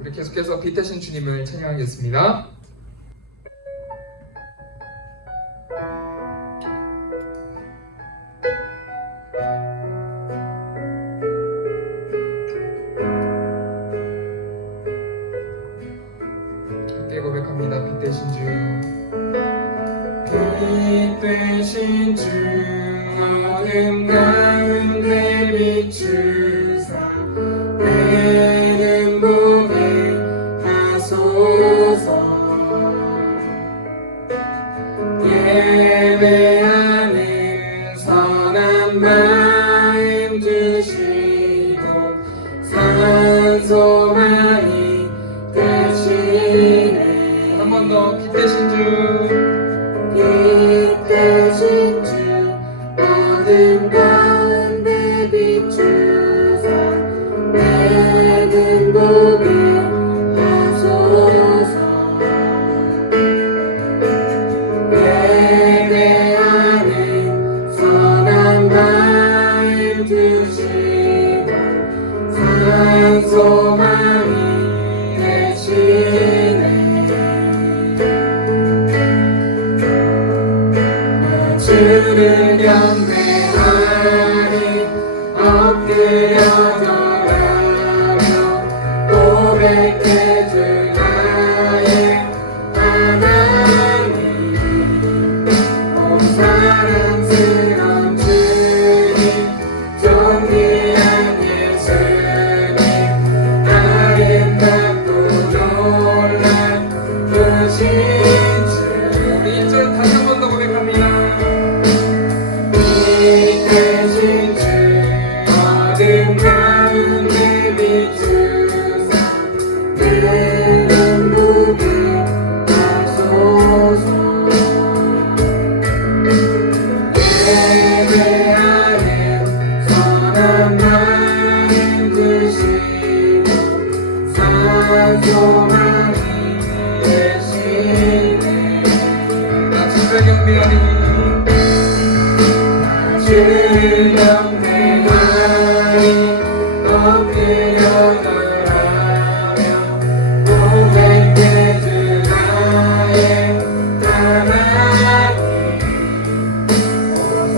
우리 계속해서 빛되신 주님을 찬양하겠습니다. 함께 고백합니다. 빛되신 주, 빛되신 주, 어둠 가운데 비추사 내는 보게 하소서. 예배하는 선한 마음 주시고 산소만이 되시네. 한 번 더. 빛되신 주, 빛되신 주, 어둠 가운데 비추사 내는 보게 하소서. 예배하는 선한 마음 주시고 산소만이 되시네. 주를 경배하리 엎드려 절하며 고백해 줄 나의 하나님. 오 사랑스러운 주님, 존귀한 예수님, 아름답고 놀라우신 주. 우리 1절 다시 한 번 더 고백합니다. 빛되신 주, 어둠 가운데 경배하리 엎드려 절하며 고백해 주 나의 하나님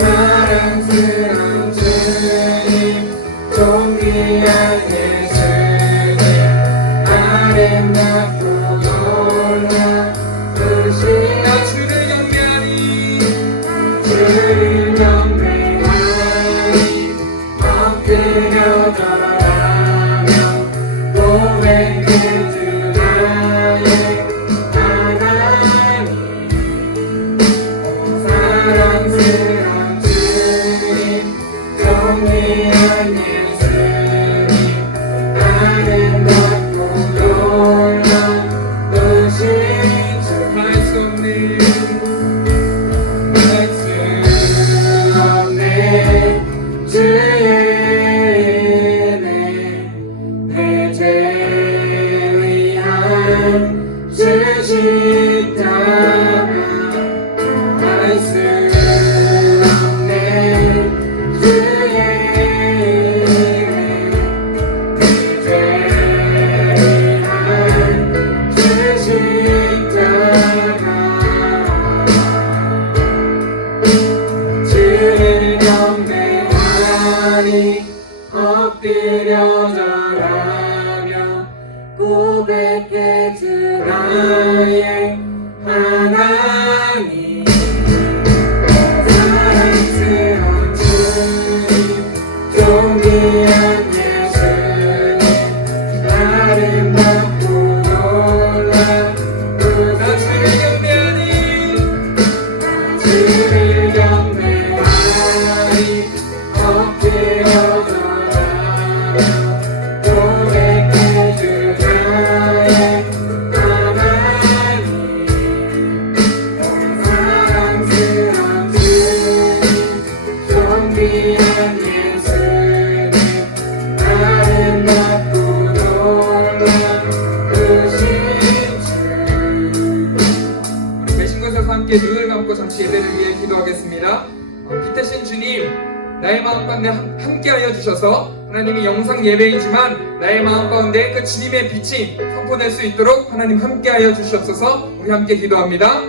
사랑스러운 주님 존귀한 예수님 아름답고 놀라우신 나 주를 경배하리 엎드려 절하며 고백해 주 나의 하나님 사랑스러운 주님 존귀한 예수님 아름답고 놀라우신 주 말씀님 주의 은혜 내 죄 위한 주 십자가 알 수 없네 주의 은혜 내 죄 위한 주 십자가 주를 경배하리 엎드려 절하며 고백해 주 나의 하나님 사랑스러운 주님 존귀한 예수님 아름답고 놀라우신 나 주를 경배하리 주를 경배하리 엎드려 절하며 고백해 주 나의 하나님 사랑스러운 주님 존귀한 예수님 아름답고 놀라우신 주 우리 계신 곳에서 함께 눈을 감고 잠시 예배를 위해 기도하겠습니다. 빛되신 주님 나의 마음 가운데 함께하여 주셔서 하나님이 영상 예배이지만 나의 마음 가운데 그 주님의 빛이 선포될 수 있도록 하나님 함께하여 주시옵소서. 우리 함께 기도합니다.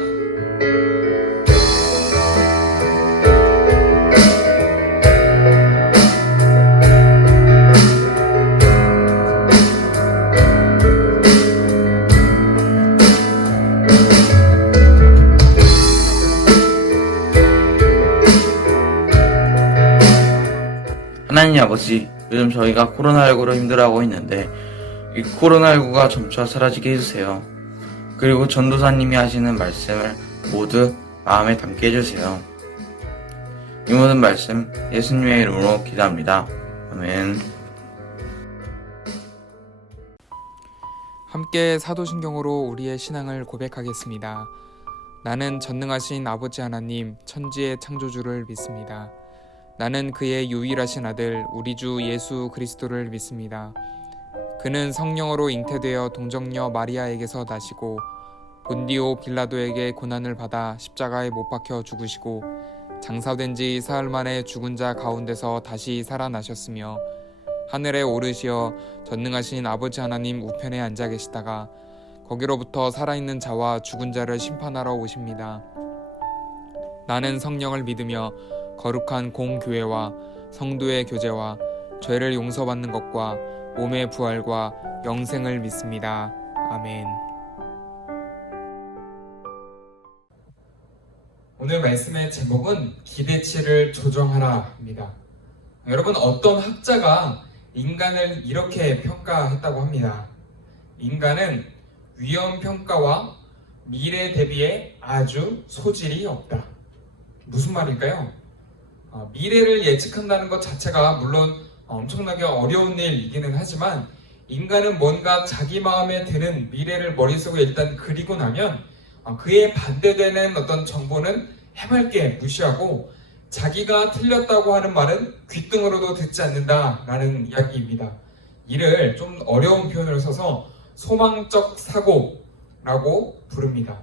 하나님 아버지, 요즘 저희가 코로나19로 힘들어하고 있는데 이 코로나19가 점차 사라지게 해주세요. 그리고 전도사님이 하시는 말씀을 모두 마음에 담게 해주세요. 이 모든 말씀 예수님의 이름으로 기도합니다. 아멘. 함께 사도신경으로 우리의 신앙을 고백하겠습니다. 나는 전능하신 아버지 하나님 천지의 창조주를 믿습니다. 나는 그의 유일하신 아들 우리 주 예수 그리스도를 믿습니다. 그는 성령으로 잉태되어 동정녀 마리아에게서 나시고 본디오 빌라도에게 고난을 받아 십자가에 못 박혀 죽으시고 장사된 지 사흘 만에 죽은 자 가운데서 다시 살아나셨으며 하늘에 오르시어 전능하신 아버지 하나님 우편에 앉아 계시다가 거기로부터 살아있는 자와 죽은 자를 심판하러 오십니다. 나는 성령을 믿으며 거룩한 공교회와 성도의 교제와 죄를 용서받는 것과 몸의 부활과 영생을 믿습니다. 아멘. 오늘 말씀의 제목은 기대치를 조정하라입니다. 여러분, 어떤 학자가 인간을 이렇게 평가했다고 합니다. 인간은 위험평가와 미래 대비에 아주 소질이 없다. 무슨 말일까요? 미래를 예측한다는 것 자체가 물론 엄청나게 어려운 일이기는 하지만 인간은 뭔가 자기 마음에 드는 미래를 머릿속에 일단 그리고 나면 그에 반대되는 어떤 정보는 해맑게 무시하고 자기가 틀렸다고 하는 말은 귓등으로도 듣지 않는다라는 이야기입니다. 이를 좀 어려운 표현을 써서 소망적 사고라고 부릅니다.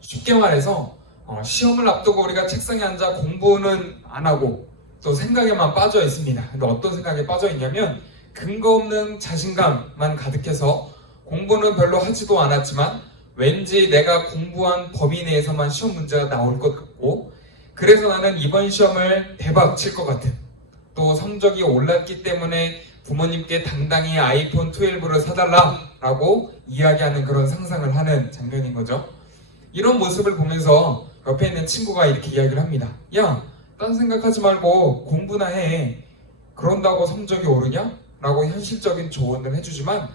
쉽게 말해서 시험을 앞두고 우리가 책상에 앉아 공부는 안 하고 또 생각에만 빠져 있습니다. 근데 어떤 생각에 빠져 있냐면 근거 없는 자신감만 가득해서 공부는 별로 하지도 않았지만 왠지 내가 공부한 범위 내에서만 시험 문제가 나올 것 같고, 그래서 나는 이번 시험을 대박 칠 것 같은, 또 성적이 올랐기 때문에 부모님께 당당히 아이폰 12를 사달라라고 이야기하는 그런 상상을 하는 장면인 거죠. 이런 모습을 보면서 옆에 있는 친구가 이렇게 이야기를 합니다. 야, 딴 생각하지 말고 공부나 해. 그런다고 성적이 오르냐? 라고 현실적인 조언을 해주지만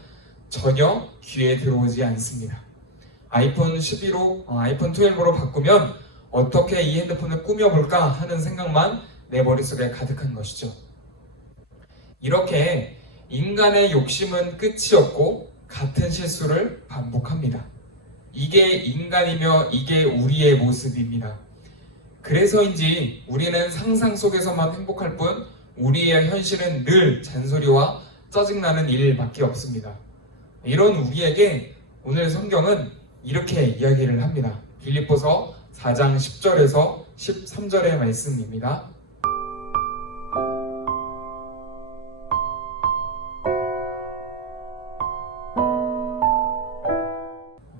전혀 귀에 들어오지 않습니다. 아이폰 12로 아이폰 12로 바꾸면 어떻게 이 핸드폰을 꾸며볼까 하는 생각만 내 머릿속에 가득한 것이죠. 이렇게 인간의 욕심은 끝이 없고 같은 실수를 반복합니다. 이게 인간이며 이게 우리의 모습입니다. 그래서인지 우리는 상상 속에서만 행복할 뿐 우리의 현실은 늘 잔소리와 짜증나는 일밖에 없습니다. 이런 우리에게 오늘 성경은 이렇게 이야기를 합니다. 빌립보서 4장 10절에서 13절의 말씀입니다.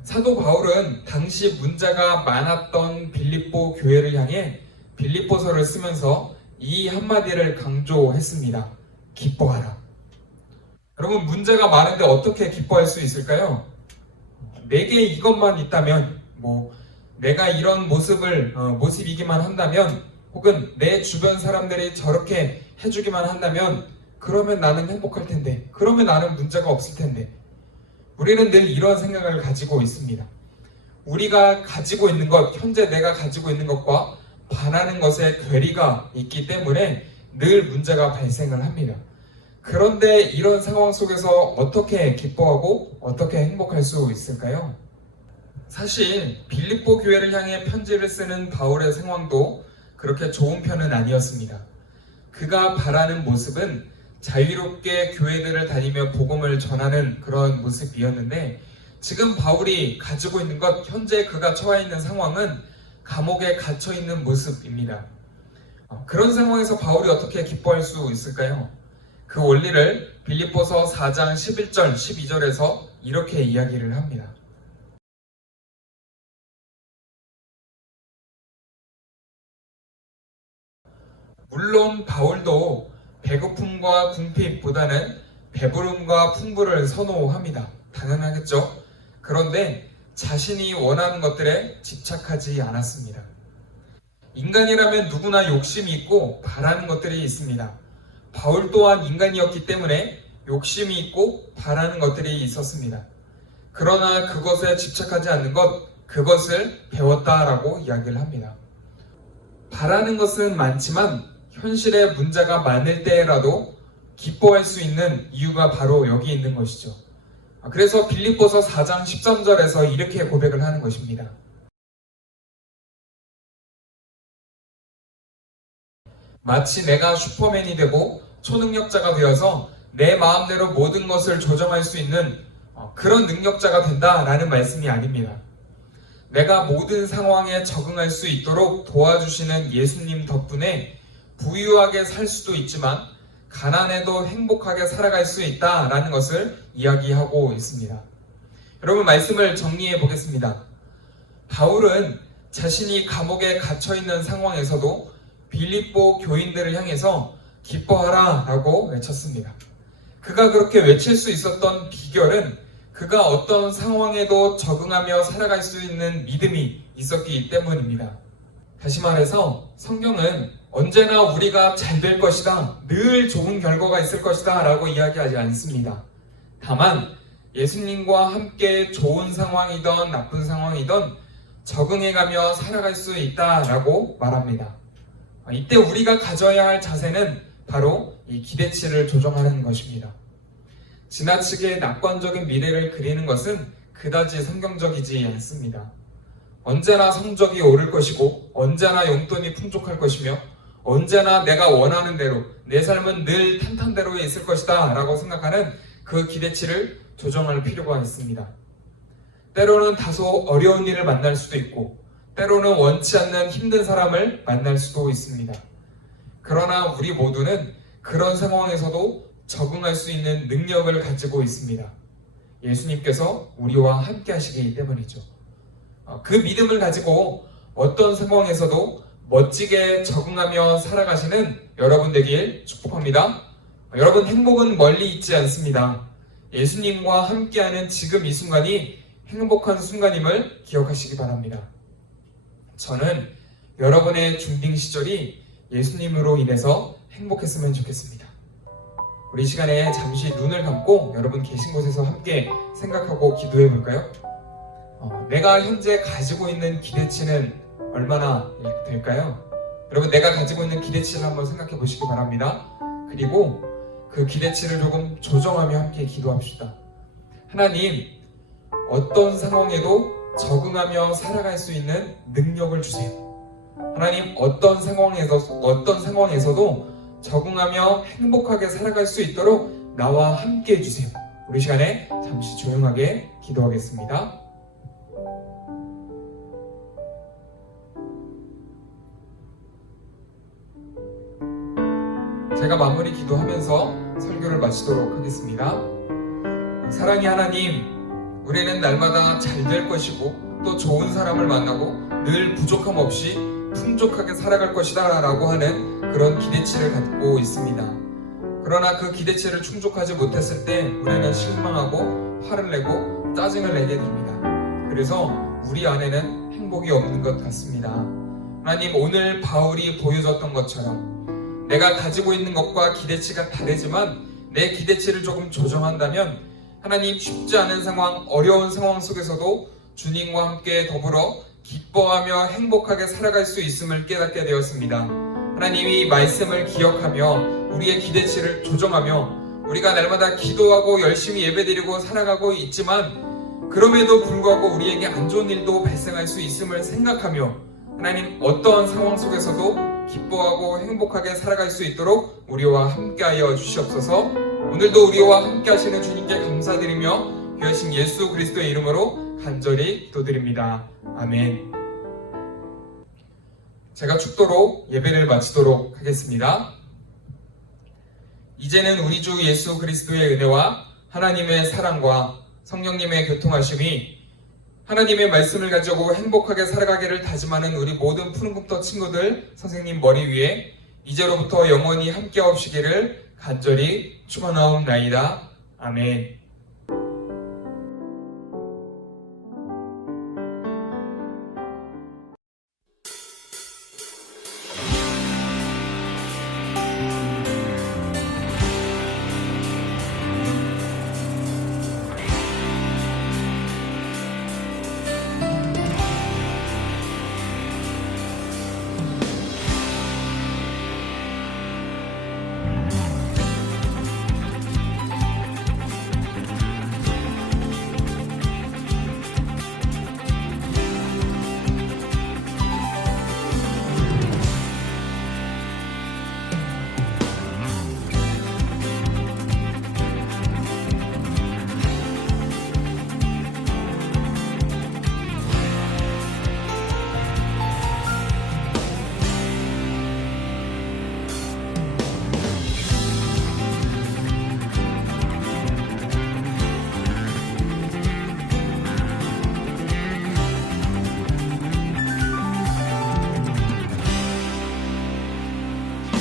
사도 바울은 당시 문제가 많았던 빌립보 교회를 향해 빌립보서를 쓰면서 이 한마디를 강조했습니다. 기뻐하라. 여러분, 문제가 많은데 어떻게 기뻐할 수 있을까요? 내게 이것만 있다면, 내가 이런 모습이기만 한다면, 혹은 내 주변 사람들이 저렇게 해주기만 한다면, 그러면 나는 행복할 텐데, 그러면 나는 문제가 없을 텐데. 우리는 늘 이런 생각을 가지고 있습니다. 우리가 가지고 있는 것, 현재 내가 가지고 있는 것과 반하는 것에 괴리가 있기 때문에 늘 문제가 발생을 합니다. 그런데 이런 상황 속에서 어떻게 기뻐하고 어떻게 행복할 수 있을까요? 사실 빌립보 교회를 향해 편지를 쓰는 바울의 상황도 그렇게 좋은 편은 아니었습니다. 그가 바라는 모습은 자유롭게 교회들을 다니며 복음을 전하는 그런 모습이었는데, 지금 바울이 가지고 있는 것, 현재 그가 처해 있는 상황은 감옥에 갇혀 있는 모습입니다. 그런 상황에서 바울이 어떻게 기뻐할 수 있을까요? 그 원리를 빌립보서 4장 11절, 12절에서 이렇게 이야기를 합니다. 물론 바울도 배고픔과 궁핍보다는 배부름과 풍부를 선호합니다. 당연하겠죠? 그런데 자신이 원하는 것들에 집착하지 않았습니다. 인간이라면 누구나 욕심이 있고 바라는 것들이 있습니다. 바울 또한 인간이었기 때문에 욕심이 있고 바라는 것들이 있었습니다. 그러나 그것에 집착하지 않는 것, 그것을 배웠다라고 이야기를 합니다. 바라는 것은 많지만 현실에 문제가 많을 때라도 기뻐할 수 있는 이유가 바로 여기 있는 것이죠. 그래서 빌립보서 4장 13절에서 이렇게 고백을 하는 것입니다. 마치 내가 슈퍼맨이 되고 초능력자가 되어서 내 마음대로 모든 것을 조정할 수 있는 그런 능력자가 된다라는 말씀이 아닙니다. 내가 모든 상황에 적응할 수 있도록 도와주시는 예수님 덕분에 부유하게 살 수도 있지만 가난해도 행복하게 살아갈 수 있다라는 것을 이야기하고 있습니다. 여러분, 말씀을 정리해 보겠습니다. 바울은 자신이 감옥에 갇혀 있는 상황에서도 빌립보 교인들을 향해서 기뻐하라 라고 외쳤습니다. 그가 그렇게 외칠 수 있었던 비결은 그가 어떤 상황에도 적응하며 살아갈 수 있는 믿음이 있었기 때문입니다. 다시 말해서 성경은 언제나 우리가 잘 될 것이다, 늘 좋은 결과가 있을 것이다 라고 이야기하지 않습니다. 다만 예수님과 함께 좋은 상황이든 나쁜 상황이든 적응해가며 살아갈 수 있다라고 말합니다. 이때 우리가 가져야 할 자세는 바로 이 기대치를 조정하는 것입니다. 지나치게 낙관적인 미래를 그리는 것은 그다지 성경적이지 않습니다. 언제나 성적이 오를 것이고 언제나 용돈이 풍족할 것이며 언제나 내가 원하는 대로 내 삶은 늘 탄탄대로에 있을 것이다 라고 생각하는 그 기대치를 조정할 필요가 있습니다. 때로는 다소 어려운 일을 만날 수도 있고 때로는 원치 않는 힘든 사람을 만날 수도 있습니다. 그러나 우리 모두는 그런 상황에서도 적응할 수 있는 능력을 가지고 있습니다. 예수님께서 우리와 함께 하시기 때문이죠. 그 믿음을 가지고 어떤 상황에서도 멋지게 적응하며 살아가시는 여러분 되길 축복합니다. 여러분, 행복은 멀리 있지 않습니다. 예수님과 함께하는 지금 이 순간이 행복한 순간임을 기억하시기 바랍니다. 저는 여러분의 중딩 시절이 예수님으로 인해서 행복했으면 좋겠습니다. 우리 이 시간에 잠시 눈을 감고 여러분 계신 곳에서 함께 생각하고 기도해 볼까요? 내가 현재 가지고 있는 기대치는 얼마나 될까요? 여러분, 내가 가지고 있는 기대치를 한번 생각해 보시기 바랍니다. 그리고 그 기대치를 조금 조정하며 함께 기도합시다. 하나님, 어떤 상황에도 적응하며 살아갈 수 있는 능력을 주세요. 하나님, 어떤 상황에서도 적응하며 행복하게 살아갈 수 있도록 나와 함께 해주세요. 우리 시간에 잠시 조용하게 기도하겠습니다. 제가 마무리 기도하면서 설교를 마치도록 하겠습니다. 사랑의 하나님, 우리는 날마다 잘 될 것이고 또 좋은 사람을 만나고 늘 부족함 없이 풍족하게 살아갈 것이다 라고 하는 그런 기대치를 갖고 있습니다. 그러나 그 기대치를 충족하지 못했을 때 우리는 실망하고 화를 내고 짜증을 내게 됩니다. 그래서 우리 안에는 행복이 없는 것 같습니다. 하나님, 오늘 바울이 보여줬던 것처럼 내가 가지고 있는 것과 기대치가 다르지만 내 기대치를 조금 조정한다면 하나님, 쉽지 않은 상황, 어려운 상황 속에서도 주님과 함께 더불어 기뻐하며 행복하게 살아갈 수 있음을 깨닫게 되었습니다. 하나님, 이 말씀을 기억하며 우리의 기대치를 조정하며 우리가 날마다 기도하고 열심히 예배드리고 살아가고 있지만 그럼에도 불구하고 우리에게 안 좋은 일도 발생할 수 있음을 생각하며 하나님, 어떠한 상황 속에서도 기뻐하고 행복하게 살아갈 수 있도록 우리와 함께하여 주시옵소서. 오늘도 우리와 함께 하시는 주님께 감사드리며 귀하신 예수 그리스도의 이름으로 간절히 기도드립니다. 아멘. 제가 축도로 예배를 마치도록 하겠습니다. 이제는 우리 주 예수 그리스도의 은혜와 하나님의 사랑과 성령님의 교통하심이 하나님의 말씀을 가지고 행복하게 살아가기를 다짐하는 우리 모든 푸른금터 친구들 선생님 머리 위에 이제로부터 영원히 함께 하시기를 간절히 축원하옵나이다. 아멘.